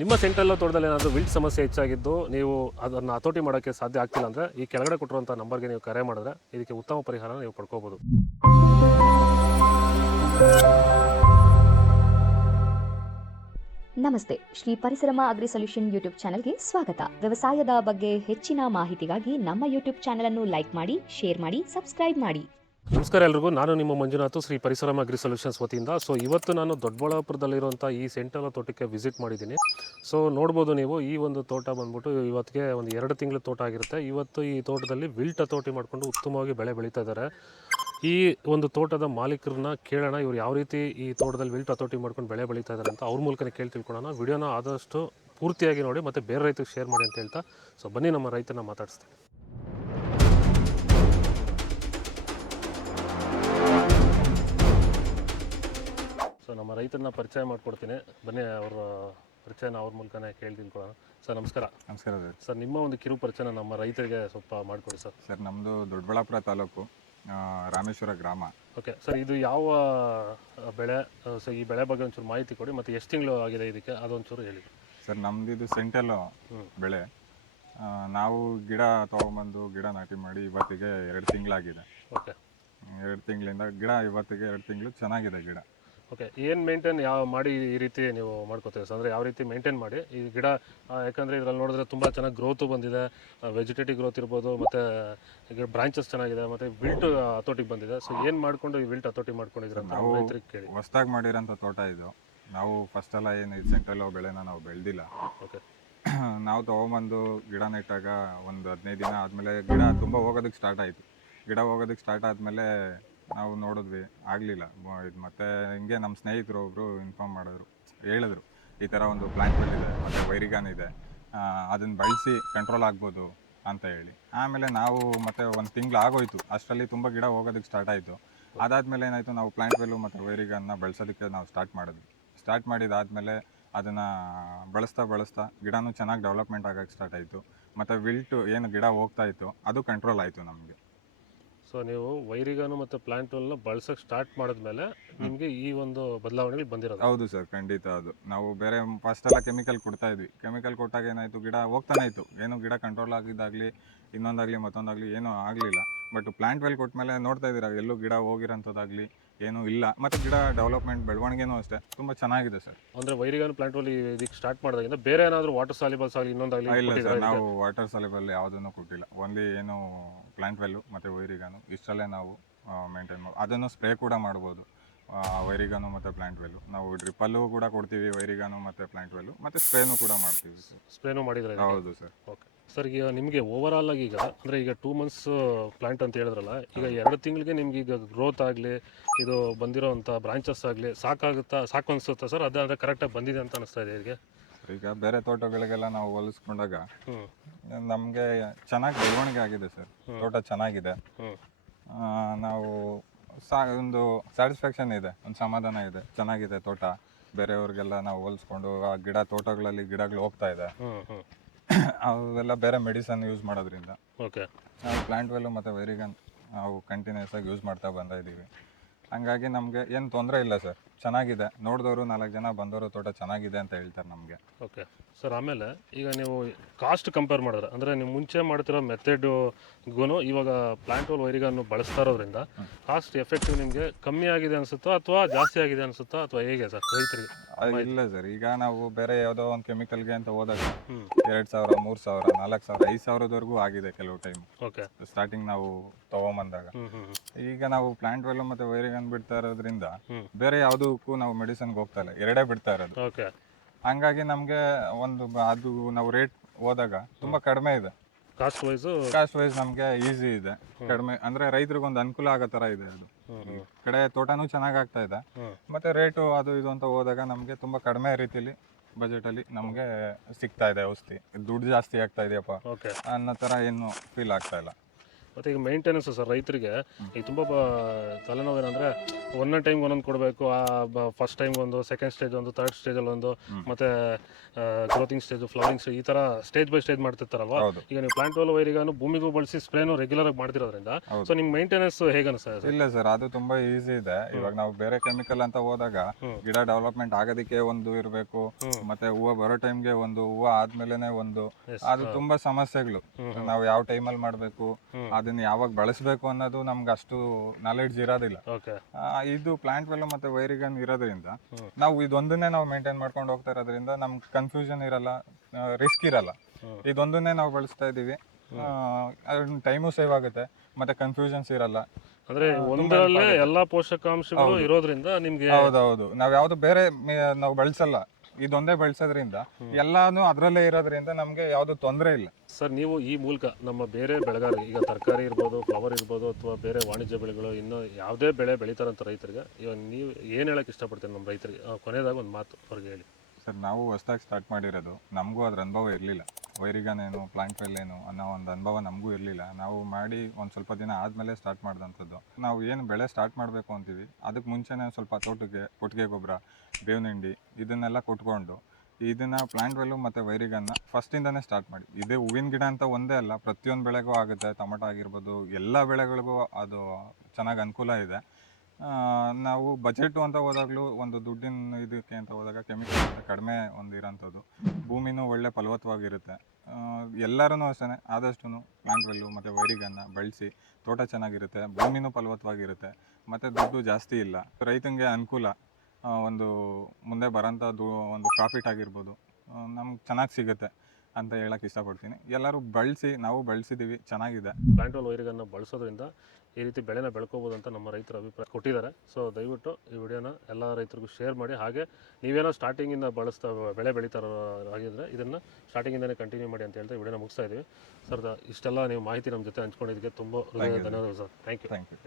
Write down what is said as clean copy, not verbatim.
ನಿಮ್ಮ ಸೆಂಟ್ರಲ್ಲೋ ತೋಟದಲ್ಲಿ ಏನಾದರೂ ವಿಲ್ಟ್ ಸಮಸ್ಯೆ ಹೆಚ್ಚಾಗಿದ್ದು ನೀವು ಅದನ್ನು ಹತೋಟಿ ಮಾಡೋಕ್ಕೆ ಸಾಧ್ಯ ಆಗ್ತಿಲ್ಲ ಅಂದರೆ ಈ ಕೆಳಗಡೆ ಕೊಟ್ಟಿರುವಂಥ ನಂಬರ್ಗೆ ನೀವು ಕರೆ ಮಾಡಿದ್ರೆ ಇದಕ್ಕೆ ಉತ್ತಮ ಪರಿಹಾರ ನೀವು ಪಡ್ಕೋಬೋದು. ನಮಸ್ತೆ, Shri Parisarama agri solution YouTube ಚಾನೆಲ್ಗೆ ಸ್ವಾಗತ. ವ್ಯವಸಾಯದ ಬಗ್ಗೆ ಹೆಚ್ಚಿನ ಮಾಹಿತಿಗಾಗಿ ನಮ್ಮ ಯೂಟ್ಯೂಬ್ ಚಾನೆಲ್ ಅನ್ನು ಲೈಕ್ ಮಾಡಿ, ಶೇರ್ ಮಾಡಿ, ಸಬ್ಸ್ಕ್ರೈಬ್ ಮಾಡಿ. ನಮಸ್ಕಾರ ಎಲ್ರಿಗೂ, ನಾನು ನಿಮ್ಮ ಮಂಜುನಾಥ್, ಶ್ರೀ ಪರಿಸರಮ ಅಗ್ರಿ ಸೊಲ್ಯೂಷನ್ಸ್ ವತಿಯಿಂದ. ಇವತ್ತು ನಾನು ದೊಡ್ಡಬಳ್ಳಾಪುರದಲ್ಲಿರುವಂಥ ಈ ಸೆಂಟ್ರಲ್ ತೋಟಕ್ಕೆ ವಿಸಿಟ್ ಮಾಡಿದ್ದೀನಿ. ನೋಡ್ಬೋದು ನೀವು, ಈ ಒಂದು ತೋಟ ಬಂದ್ಬಿಟ್ಟು ಇವತ್ತಿಗೆ ಒಂದು 2 ತಿಂಗಳ ತೋಟ ಆಗಿರುತ್ತೆ. ಇವತ್ತು ಈ ತೋಟದಲ್ಲಿ ವಿಲ್ಟ್ ಹತೋಟಿ ಮಾಡಿಕೊಂಡು ಉತ್ತಮವಾಗಿ ಬೆಳೆ ಬೆಳೀತಾ ಇದ್ದಾರೆ. ಈ ಒಂದು ತೋಟದ ಮಾಲೀಕರನ್ನ ಕೇಳೋಣ, ಇವ್ರು ಯಾವ ರೀತಿ ಈ ತೋಟದಲ್ಲಿ ವಿಲ್ಟ್ ಹತೋಟಿ ಮಾಡ್ಕೊಂಡು ಬೆಳೆ ಬೆಳೀತಾ ಇದ್ದಾರೆ ಅಂತ ಅವ್ರ ಮೂಲಕನೇ ಕೇಳಿ ತಿಳ್ಕೊಳ್ಳೋಣ. ವಿಡಿಯೋನ ಆದಷ್ಟು ಪೂರ್ತಿಯಾಗಿ ನೋಡಿ ಮತ್ತು ಬೇರೆ ರೈತರಿಗೆ ಶೇರ್ ಮಾಡಿ ಅಂತ ಹೇಳ್ತಾ ಬನ್ನಿ ನಮ್ಮ ರೈತನ ಮಾತಾಡಿಸ್ತೀನಿ. ನಮ್ಮ ರೈತರನ್ನ ಪರಿಚಯ ಮಾಡಿಕೊಡ್ತೀನಿ, ಬನ್ನಿ ಅವರ ಪರಿಚಯನ ಅವ್ರ ಮೂಲಕನೇ ಕೇಳಿ ತಿಳ್ಕೊಳ್ಳೋಣ. ಸರ್ ನಮಸ್ಕಾರ. ನಮಸ್ಕಾರ ಸರ್, ನಿಮ್ಮ ಒಂದು ಕಿರು ಪರಿಚಯನ ನಮ್ಮ ರೈತರಿಗೆ ಸ್ವಲ್ಪ ಮಾಡಿಕೊಡಿ ಸರ್. ಸರ್, ನಮ್ಮದು ದೊಡ್ಡಬಳ್ಳಾಪುರ ತಾಲೂಕು, ರಾಮೇಶ್ವರ ಗ್ರಾಮ. ಓಕೆ ಸರ್, ಇದು ಯಾವ ಬೆಳೆ? ಸೊ ಈ ಬೆಳೆ ಬಗ್ಗೆ ಒಂಚೂರು ಮಾಹಿತಿ ಕೊಡಿ, ಮತ್ತು ಎಷ್ಟು ತಿಂಗಳು ಆಗಿದೆ ಇದಕ್ಕೆ ಅದೊಂಚೂರು ಹೇಳಿ. ಸರ್, ನಮ್ದು ಇದು ಸೆಂಟೆಲ್ಲೋ ಬೆಳೆ. ನಾವು ಗಿಡ ತೊಗೊಂಬಂದು ಗಿಡ ನಾಟಿ ಮಾಡಿ ಇವತ್ತಿಗೆ 2 ತಿಂಗಳಾಗಿದೆ. ಓಕೆ, 2 ತಿಂಗಳಿಂದ ಗಿಡ ಇವತ್ತಿಗೆ 2 ತಿಂಗಳು ಚೆನ್ನಾಗಿದೆ ಗಿಡ. ಓಕೆ, ಏನು ಮೇಂಟೈನ್ ಮಾಡಿ ಈ ರೀತಿ ನೀವು ಮಾಡ್ಕೋತೀವಿ ಸರ್? ಅಂದರೆ ಯಾವ ರೀತಿ ಮೇಂಟೈನ್ ಮಾಡಿ ಈ ಗಿಡ, ಯಾಕಂದರೆ ಇದರಲ್ಲಿ ನೋಡಿದ್ರೆ ತುಂಬ ಚೆನ್ನಾಗಿ ಗ್ರೋತು ಬಂದಿದೆ, ವೆಜಿಟೇಟಿವ್ ಗ್ರೋತ್ ಇರ್ಬೋದು, ಮತ್ತು ಈಗ ಬ್ರಾಂಚಸ್ ಚೆನ್ನಾಗಿದೆ, ಮತ್ತು ವಿಲ್ಟ್ ಹತೋಟಿಗೆ ಬಂದಿದೆ. ಸೊ ಏನು ಮಾಡಿಕೊಂಡು ಈ ವಿಲ್ಟ್ ಹತೋಟಿ ಮಾಡ್ಕೊಂಡಿದ್ರೆ ನಾವು ರೈತರಿಗೆ ಕೇಳಿ. ಹೊಸ್ದಾಗಿ ಮಾಡಿರೋಂಥ ತೋಟ ಇದು. ನಾವು ಫಸ್ಟೆಲ್ಲ ಏನು ಸೆಂಟ್ರಲ್ಲೋ ಬೆಳೆನ ನಾವು ಬೆಳೆದಿಲ್ಲ. ಓಕೆ, ನಾವು ತೊಗೊಂಬಂದು ಗಿಡ ನೆಟ್ಟಾಗ ಒಂದು 15 ದಿನ ಆದಮೇಲೆ ಗಿಡ ತುಂಬ ಹೋಗೋದಕ್ಕೆ ಸ್ಟಾರ್ಟ್ ಆಯಿತು. ಗಿಡ ಹೋಗೋದಕ್ಕೆ ಸ್ಟಾರ್ಟ್ ಆದಮೇಲೆ ನಾವು ನೋಡಿದ್ವಿ, ಆಗಲಿಲ್ಲ ಇದು. ಮತ್ತು ಹಿಂಗೆ ನಮ್ಮ ಸ್ನೇಹಿತರು ಒಬ್ಬರು ಇನ್ಫಾರ್ಮ್ ಹೇಳಿದ್ರು, ಈ ಥರ ಒಂದು ಪ್ಲ್ಯಾಂಟ್ ಇದೆ ಮತ್ತು ವೈರಿಗಾನ್ ಇದೆ, ಅದನ್ನು ಬಳಸಿ ಕಂಟ್ರೋಲ್ ಆಗ್ಬೋದು ಅಂತ ಹೇಳಿ. ಆಮೇಲೆ ನಾವು ಮತ್ತೆ 1 ತಿಂಗಳು ಆಗೋಯ್ತು, ಅಷ್ಟರಲ್ಲಿ ತುಂಬ ಗಿಡ ಹೋಗೋದಕ್ಕೆ ಸ್ಟಾರ್ಟ್ ಆಯಿತು. ಅದಾದಮೇಲೆ ಏನಾಯಿತು, ನಾವು ಪ್ಲ್ಯಾಂಟ್ ವೆಲ್ಲು ಮತ್ತು ವೈರಿಗಾನ್ನ ಬೆಳೆಸೋದಕ್ಕೆ ನಾವು ಸ್ಟಾರ್ಟ್ ಮಾಡಿದಾದಮೇಲೆ ಅದನ್ನು ಬಳಸ್ತಾ ಗಿಡನೂ ಚೆನ್ನಾಗಿ ಡೆವಲಪ್ಮೆಂಟ್ ಆಗೋಕ್ಕೆ ಸ್ಟಾರ್ಟ್ ಆಯಿತು. ಮತ್ತು ವಿಲ್ಟು ಏನು ಗಿಡ ಹೋಗ್ತಾ ಇತ್ತು ಅದು ಕಂಟ್ರೋಲ್ ಆಯಿತು ನಮಗೆ. ಸೊ ನೀವು ವೈರಿಗಾನು ಮತ್ತು ಪ್ಲಾಂಟನ್ನು ಬಳಸೋಕ್ಕೆ ಸ್ಟಾರ್ಟ್ ಮಾಡಿದ್ಮೇಲೆ ನಿಮಗೆ ಈ ಒಂದು ಬದಲಾವಣೆಗಳು ಬಂದಿರೋದು? ಹೌದು ಸರ್, ಖಂಡಿತ. ಅದು ನಾವು ಬೇರೆ ಫಸ್ಟೆಲ್ಲ ಕೆಮಿಕಲ್ ಕೊಡ್ತಾ ಇದ್ವಿ. ಕೆಮಿಕಲ್ ಕೊಟ್ಟಾಗ ಏನಾಯಿತು, ಗಿಡ ಹೋಗ್ತಾನೆ ಇತ್ತು, ಏನು ಗಿಡ ಕಂಟ್ರೋಲ್ ಆಗಿದ್ದಾಗಲಿ ಇನ್ನೊಂದಾಗಲಿ ಮತ್ತೊಂದಾಗಲಿ ಏನೂ ಆಗಲಿಲ್ಲ. ಬಟ್ ಪ್ಲ್ಯಾಂಟ್ ವೆಲ್ ಕೊಟ್ಟ ನೋಡ್ತಾ ಇದ್ದೀರಾ, ಎಲ್ಲೂ ಗಿಡ ಹೋಗಿರೋಂಥದ್ದಾಗಲಿ ಏನೂ ಇಲ್ಲ. ಮತ್ತು ಗಿಡ ಡೆವಲಪ್ಮೆಂಟ್ ಬೆಳವಣಿಗೆನೂ ಅಷ್ಟೇ ತುಂಬ ಚೆನ್ನಾಗಿದೆ ಸರ್. ಅಂದರೆ ವೈರಿಗಾನು ಪ್ಲಾಂಟ್ ವೆಲ್ ಇದಕ್ಕೆ ಸ್ಟಾರ್ಟ್ ಮಾಡಿದಾಗಿಂದ ಬೇರೆ ಏನಾದರೂ ವಾಟರ್ ಸಾಲ್ಯುಬಲ್ಸ್ ಆಗಲಿ ಇನ್ನೊಂದಾಗಲಿ? ಇಲ್ಲ ಸರ್, ನಾವು ವಾಟರ್ ಸಾಲ್ಯುಬಲ್ ಯಾವುದನ್ನು ಕೊಟ್ಟಿಲ್ಲ. ಓನ್ಲಿ ಏನು ಪ್ಲ್ಯಾಂಟ್ ವೆಲ್ಲು ಮತ್ತು ವೈರಿಗಾನು ಇಷ್ಟರಲ್ಲೇ ನಾವು ಮೇಂಟೈನ್ ಅದನ್ನು ಸ್ಪ್ರೇ ಕೂಡ ಮಾಡ್ಬೋದು. ವೈರಿಗಾನು ಮತ್ತು ಪ್ಲ್ಯಾಂಟ್ ವೆಲ್ಲು ನಾವು ಡ್ರಿಪ್ಪಲ್ಲೂ ಕೂಡ ಕೊಡ್ತೀವಿ, ವೈರಿಗಾನು ಮತ್ತು ಪ್ಲ್ಯಾಂಟ್ ವೆಲ್ಲು, ಮತ್ತು ಸ್ಪ್ರೇನೂ ಕೂಡ ಮಾಡ್ತೀವಿ. ಸ್ಪ್ರೇನೂ ಮಾಡಿದ್ರೆ? ಹೌದು ಸರ್. ಓಕೆ ಸರ್, ಈಗ ನಿಮಗೆ ಓವರಾಲ್ ಆಗಿ ಈಗ ಅಂದರೆ ಈಗ 2 ಮಂತ್ಸ್ ಪ್ಲಾಂಟ್ ಅಂತ ಹೇಳಿದ್ರಲ್ಲ, ಈಗ 2 ತಿಂಗಳಿಗೆ ನಿಮ್ಗೆ ಈಗ ಗ್ರೋತ್ ಆಗಲಿ ಇದು ಬಂದಿರೋವಂಥ ಬ್ರಾಂಚಸ್ ಆಗಲಿ ಸಾಕು ಅನಿಸುತ್ತಾ ಸರ್? ಅದಾದರೆ ಕರೆಕ್ಟಾಗಿ ಬಂದಿದೆ ಅಂತ ಅನಿಸ್ತಾ ಇದೆ ಈಗ? ಈಗ ಬೇರೆ ತೋಟಗಳಿಗೆಲ್ಲ ನಾವು ಹೋಲಿಸ್ಕೊಂಡಾಗ ನಮಗೆ ಚೆನ್ನಾಗಿ ಬೆಳವಣಿಗೆ ಆಗಿದೆ ಸರ್. ತೋಟ ಚೆನ್ನಾಗಿದೆ. ನಾವು ಒಂದು ಸ್ಯಾಟಿಸ್ಫ್ಯಾಕ್ಷನ್ ಇದೆ, ಒಂದು ಸಮಾಧಾನ ಇದೆ, ಚೆನ್ನಾಗಿದೆ ತೋಟ. ಬೇರೆಯವ್ರಿಗೆಲ್ಲ ನಾವು ಹೋಲಿಸ್ಕೊಂಡು ಆ ತೋಟಗಳಲ್ಲಿ ಗಿಡಗಳು ಹೋಗ್ತಾ ಇದೆ, ಅವೆಲ್ಲ ಬೇರೆ ಮೆಡಿಸನ್ ಯೂಸ್ ಮಾಡೋದ್ರಿಂದ. ಓಕೆ, ನಾವು ಪ್ಲ್ಯಾಂಟ್ ವೆಲ್ಲು ಮತ್ತು ವೈರಿಗನ್ ನಾವು ಕಂಟಿನ್ಯೂಸ್ ಆಗಿ ಯೂಸ್ ಮಾಡ್ತಾ ಬಂದಿದ್ದೀವಿ. ಹಂಗಾಗಿ ನಮಗೆ ಏನು ತೊಂದರೆ ಇಲ್ಲ ಸರ್, ಚೆನ್ನಾಗಿದೆ. ನೋಡಿದವರು 4 ಜನ ಬಂದವರು ತೋಟ ಚೆನ್ನಾಗಿದೆ ಅಂತ ಹೇಳ್ತಾರೆ ನಮಗೆ. ಓಕೆ ಸರ್, ಆಮೇಲೆ ಈಗ ನೀವು ಕಾಸ್ಟ್ ಕಂಪೇರ್ ಮಾಡಿದ್ರೆ, ಅಂದರೆ ನೀವು ಮುಂಚೆ ಮಾಡ್ತಿರೋ ಮೆಥಡ್ಗೂ ಇವಾಗ ಪ್ಲಾಂಟ್ ವೆಲ್ ವೈರಿಗನ್ನು ಬಳಸ್ತಾ ಇರೋದ್ರಿಂದ ಕಾಸ್ಟ್ ಎಫೆಕ್ಟಿವ್ ನಿಮಗೆ ಕಮ್ಮಿ ಆಗಿದೆ ಅನಿಸುತ್ತೋ ಅಥವಾ ಜಾಸ್ತಿ ಆಗಿದೆ ಅನಿಸುತ್ತೋ ಅಥವಾ ಹೇಗೆ ಸರ್ ರೈತರಿಗೆ? ಇಲ್ಲ ಸರ್, ಈಗ ನಾವು ಬೇರೆ ಯಾವುದೋ ಒಂದು ಕೆಮಿಕಲ್ಗೆ ಅಂತ ಹೋದಾಗ 2,000, 3,000, 4,000, 5,000ವರೆಗೂ ಆಗಿದೆ ಕೆಲವು ಟೈಮ್. ಓಕೆ, ಸ್ಟಾರ್ಟಿಂಗ್ ನಾವು ತಗೊಂಬಂದಾಗ. ಈಗ ನಾವು ಪ್ಲಾಂಟ್ ವೆಲ್ ಮತ್ತು ವೈರಿಗನ್ ಬಿಡ್ತಾ ಇರೋದ್ರಿಂದ ಬೇರೆ ಯಾವುದಕ್ಕೂ ನಾವು ಮೆಡಿಸನ್ಗೆ ಹೋಗ್ತಾ ಇಲ್ಲ, 2 ಬಿಡ್ತಾ ಇರೋದು. ಓಕೆ, ಹಂಗಾಗಿ ನಮಗೆ ಅದು ನಾವು ರೇಟ್ ಹೋದಾಗ ತುಂಬ ಕಡಿಮೆ ಇದೆ. ಕಾಸ್ಟ್ ವೈಸ್ ನಮಗೆ ಈಸಿ ಇದೆ, ಕಡಿಮೆ. ಅಂದರೆ ರೈತರಿಗೊಂದು ಅನುಕೂಲ ಆಗೋ ಥರ ಇದೆ. ಅದು ಕಡೆ ತೋಟನೂ ಚೆನ್ನಾಗಿ ಆಗ್ತಾ ಇದೆ, ಮತ್ತು ರೇಟು ಅದು ಇದು ಅಂತ ಹೋದಾಗ ನಮಗೆ ತುಂಬ ಕಡಿಮೆ ರೀತಿಯಲ್ಲಿ ಬಜೆಟಲ್ಲಿ ನಮಗೆ ಸಿಗ್ತಾ ಇದೆ ಔಷಧಿ. ದುಡ್ಡು ಜಾಸ್ತಿ ಆಗ್ತಾ ಇದೆಯಪ್ಪ ಅನ್ನೋ ಥರ ಏನು ಫೀಲ್ ಆಗ್ತಾ ಇಲ್ಲ. ಮತ್ತು ಈಗ ಮೇಂಟೆನೆನ್ಸ್ ಸರ್ ರೈತರಿಗೆ ಈಗ ತುಂಬ ತಲೆನೋವೇನಂದರೆ ಒಂದೊಂದು ಟೈಮ್ಗೆ ಒಂದೊಂದು ಕೊಡಬೇಕು. ಫಸ್ಟ್ ಟೈಮ್ಗೆ ಒಂದು, ಸೆಕೆಂಡ್ ಸ್ಟೇಜ್ ಒಂದು, ಥರ್ಡ್ ಸ್ಟೇಜಲ್ಲಿ ಒಂದು, ಮತ್ತು ಗ್ರೋತಿಂಗ್ ಸ್ಟೇಜು, ಫ್ಲವರಿಂಗ್ ಸ್ಟೇಜ್, ಈ ಥರ ಸ್ಟೇಜ್ ಬೈ ಸ್ಟೇಜ್ ಮಾಡ್ತಿರ್ತಾರಲ್ವ. ಹೌದು. ಈಗ ನೀವು ಪ್ಲಾಂಟ್ ವೆಲ್ ವೈರಿಗಾನು ಭೂಮಿಗೂ ಬಳಸಿ ಸ್ಪ್ರೇನು ರೆಗ್ಯುಲರ್ ಆಗಿ ಮಾಡ್ತಿರೋದ್ರಿಂದ ಸೊ ನಿಮ್ಮ ಮೇಂಟೆನೆನ್ಸ್ ಹೇಗೆ ಅನಿಸ್ತದೆ ಸರ್? ಇಲ್ಲ ಸರ್, ಅದು ತುಂಬಾ ಈಸಿ ಇದೆ. ಇವಾಗ ನಾವು ಬೇರೆ ಕೆಮಿಕಲ್ ಅಂತ ಹೋದಾಗ ಗಿಡ ಡೆವಲಪ್ಮೆಂಟ್ ಆಗೋದಕ್ಕೆ ಒಂದು ಇರಬೇಕು, ಮತ್ತೆ ಹೂವು ಬರೋ ಟೈಮ್ಗೆ ಒಂದು, ಹೂವು ಆದ್ಮೇಲೆನೆ ಒಂದು, ಅದು ತುಂಬಾ ಸಮಸ್ಯೆಗಳು. ನಾವು ಯಾವ ಟೈಮಲ್ಲಿ ಮಾಡಬೇಕು, ಅದನ್ನ ಯಾವಾಗ ಬಳಸಬೇಕು ಅನ್ನೋದು ನಮ್ಗೆ ಅಷ್ಟು ನಾಲೆಡ್ಜ್ ಇರೋದಿಲ್ಲ. ಓಕೆ. ಇದು ಪ್ಲಾಂಟ್ ವೆಲ್ ಮತ್ತೆ ವೈರಿಗನ್ ಇರೋದ್ರಿಂದ ನಾವು ಇದೊಂದನ್ನೇ ನಾವು ಮೇಂಟೈನ್ ಮಾಡ್ಕೊಂಡು ಹೋಗ್ತಾ ಇರೋದ್ರಿಂದ ನಮ್ಗೆ ಕನ್ಫ್ಯೂಷನ್ ಇರಲ್ಲ, ರಿಸ್ಕ್ ಇರಲ್ಲ. ಇದೊಂದನ್ನೇ ನಾವು ಬಳಸ್ತಾ ಇದೀವಿ, ಟೈಮು ಸೇವ್ ಆಗುತ್ತೆ, ಮತ್ತೆ ಕನ್ಫ್ಯೂಷನ್ಸ್ ಇರಲ್ಲ. ಅಂದ್ರೆ ಒಂದರಲ್ಲೇ ಎಲ್ಲಾ ಪೋಷಕಾಂಶಗಳು ಇರೋದ್ರಿಂದ ನಿಮ್ಗೆ. ಹೌದೌದು, ನಾವ್ ಯಾವ್ದು ಬೇರೆ ನಾವು ಬಳಸಲ್ಲ, ಇದೊಂದೇ ಬಳಸೋದ್ರಿಂದ ಎಲ್ಲಾನು ಅದ್ರಲ್ಲೇ ಇರೋದ್ರಿಂದ ನಮ್ಗೆ ಯಾವ್ದು ತೊಂದರೆ ಇಲ್ಲ. ಸರ್, ನೀವು ಈ ಮೂಲಕ ನಮ್ಮ ಬೇರೆ ಬೆಳೆಗಾರರಿಗೆ, ಈಗ ತರಕಾರಿ ಇರ್ಬೋದು, ಫ್ಲವರ್ ಇರ್ಬೋದು, ಅಥವಾ ಬೇರೆ ವಾಣಿಜ್ಯ ಬೆಳೆಗಳು, ಇನ್ನು ಯಾವುದೇ ಬೆಳೆ ಬೆಳೀತಾರಂತ ರೈತರಿಗೆ ಇವಾಗ ನೀವು ಏನು ಹೇಳಕ್ಕೆ ಇಷ್ಟಪಡ್ತೀರಿ ನಮ್ಮ ರೈತರಿಗೆ? ಕೊನೆಯದಾಗ ಒಂದು ಮಾತು ಅವ್ರಿಗೆ ಹೇಳಿ. ಸರ್, ನಾವು ಹೊಸದಾಗಿ ಸ್ಟಾರ್ಟ್ ಮಾಡಿರೋದು, ನಮಗೂ ಅದ್ರ ಅನುಭವ ಇರಲಿಲ್ಲ. ವೈರಿಗನೇನು, ಪ್ಲಾಂಟ್ ವೆಲ್ ಏನು ಅನ್ನೋ ಒಂದು ಅನುಭವ ನಮಗೂ ಇರಲಿಲ್ಲ. ನಾವು ಮಾಡಿ ಒಂದು ಸ್ವಲ್ಪ ದಿನ ಆದಮೇಲೆ ಸ್ಟಾರ್ಟ್ ಮಾಡಿದಂಥದ್ದು. ನಾವು ಏನು ಬೆಳೆ ಸ್ಟಾರ್ಟ್ ಮಾಡಬೇಕು ಅಂತೀವಿ, ಅದಕ್ಕೆ ಮುಂಚೆನೇ ಸ್ವಲ್ಪ ತೋಟಕ್ಕೆ ಕೊಟ್ಟಿಗೆ ಗೊಬ್ಬರ, ಬೇವಿನ ಹಿಂಡಿ ಇದನ್ನೆಲ್ಲ ಕೊಟ್ಕೊಂಡು ಇದನ್ನು ಪ್ಲಾಂಟ್ ವೆಲ್ಲು ಮತ್ತು ವೈರಿಗನ್ನ ಫಸ್ಟಿಂದನೇ ಸ್ಟಾರ್ಟ್ ಮಾಡಿ. ಇದೇ ಹೂವಿನ ಗಿಡ ಅಂತ ಒಂದೇ ಅಲ್ಲ, ಪ್ರತಿಯೊಂದು ಬೆಳೆಗೂ ಆಗುತ್ತೆ. ಟೊಮಟೊ ಆಗಿರ್ಬೋದು, ಎಲ್ಲ ಬೆಳೆಗಳಿಗೂ ಅದು ಚೆನ್ನಾಗಿ ಅನುಕೂಲ ಇದೆ. ನಾವು ಬಜೆಟು ಅಂತ ಹೋದಾಗಲೂ, ಒಂದು ದುಡ್ಡಿನ ಇದಕ್ಕೆ ಅಂತ ಹೋದಾಗ ಕೆಮಿಕಲ್ ಅಂತ ಕಡಿಮೆ ಒಂದು ಇರೋಂಥದ್ದು, ಭೂಮಿನೂ ಒಳ್ಳೆ ಫಲವತ್ತವಾಗಿರುತ್ತೆ. ಎಲ್ಲರೂ ಅಷ್ಟೇ ಆದಷ್ಟು ಪ್ಲಾಂಟ್ ವೆಲ್ಲು ಮತ್ತು ವೈರಿಗನ್ನ ಬಳಸಿ, ತೋಟ ಚೆನ್ನಾಗಿರುತ್ತೆ, ಭೂಮಿನೂ ಫಲವತ್ತವಾಗಿರುತ್ತೆ, ಮತ್ತು ದುಡ್ಡು ಜಾಸ್ತಿ ಇಲ್ಲ, ರೈತನಿಗೆ ಅನುಕೂಲ. ಒಂದು ಮುಂದೆ ಬರೋಂಥ ಒಂದು ಪ್ರಾಫಿಟ್ ಆಗಿರ್ಬೋದು ನಮ್ಗೆ ಚೆನ್ನಾಗಿ ಸಿಗುತ್ತೆ ಅಂತ ಹೇಳಕ್ಕೆ ಇಷ್ಟಪಡ್ತೀನಿ. ಎಲ್ಲರೂ ಬಳಸಿ, ನಾವು ಬಳಸಿದ್ದೀವಿ, ಚೆನ್ನಾಗಿದೆ. ಪ್ಲಾಂಟ್ ವೆಲ್ ವೈರಿಗನ್ನ ಬಳಸೋದ್ರಿಂದ ಈ ರೀತಿ ಬೆಳೆನ ಬೆಳ್ಕೋಬೋದು ಅಂತ ನಮ್ಮ ರೈತರು ಅಭಿಪ್ರಾಯ ಕೊಟ್ಟಿದ್ದಾರೆ. ಸೊ ದಯವಿಟ್ಟು ಈ ವಿಡಿಯೋನ ಎಲ್ಲ ರೈತರಿಗೂ ಶೇರ್ ಮಾಡಿ. ಹಾಗೆ ನೀವೇನೋ ಸ್ಟಾರ್ಟಿಂಗಿಂದ ಬೆಳೆ ಬೆಳೀತಾರೋ ಆಗಿದ್ರೆ ಇದನ್ನು ಸ್ಟಾರ್ಟಿಂಗಿಂದನೇ ಕಂಟಿನ್ಯೂ ಮಾಡಿ ಅಂತ ಹೇಳ್ತಾ ಈ ವಿಡಿಯೋನ ಮುಗಿಸ್ತಾ ಇದ್ದೀವಿ. ಸರ್, ಇಷ್ಟೆಲ್ಲ ನೀವು ಮಾಹಿತಿ ನಮ್ಮ ಜೊತೆ ಹಂಚ್ಕೊಂಡಿದ್ದಕ್ಕೆ ತುಂಬ ಧನ್ಯವಾದಗಳು ಸರ್. Thank you.